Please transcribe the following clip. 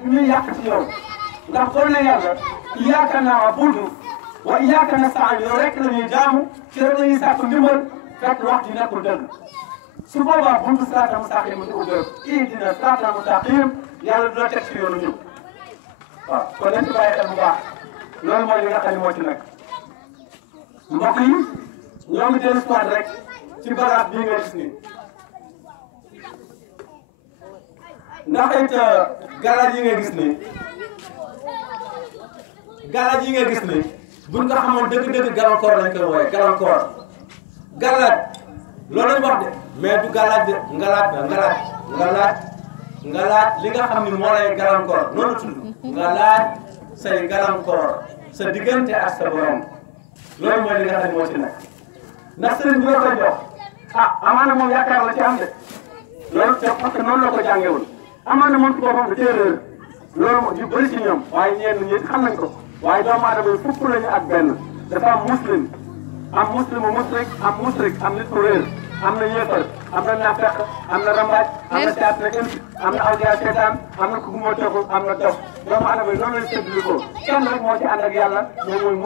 bi muy yàq ci yow ndax xool na yàlla iyyaaka na'budu wa iyyaaka nasta'iin yow rek la ñuy jaamu ci rek la ñuy sàkku ndimbal fekk wax ji nekkul dëgg su boobaa buntu siraatal mustaqiim mu ubbeeku ihdina siraatal mustaqiim yàlla du la teg ci yoonu ñëw waaw kon nañ ci bàyyi xel bu baax loolu mooy li nga xam ne moo ci nekk mbokk yi ñoo ngi dellu si rek ci bagage bii nga gis nii ndax it galaaj yi nga gis nii galaaj yi nga gis nii buñ ko xamoon dëgg-dëgg gàllankoor lañ koy wooye gàllankoor galaaj loolu lañ wax de mais du galaaj de ngalaaj la ngalaaj li nga xam ni moo lay gàllankoor noonu tudd nga laaj say gàllankoor sa diggante ak sa borom loolu mooy li nga xam ne moo ci nekk ndax sëriñ bi la koy jox amaana moom yaakaar la ci am de loolu te parce que noonu la ko jàngewul amaana moom ci boppam da cee réer loolu yu bëri ci ñoom waaye ñenn ñi xam nañ ko waaye doomu aadama yi fukk lañu ak benn dafa am muslim am muslimu musrik am nit ku réer am na yéefar am na naafeq am na rambaaj am na caat na ins am na awliya seetaan am na ku moo tegu am na dof doomu aadama yi noonu lañ séddli ko kenn rek moo ci ànd ak yàlla moom mooy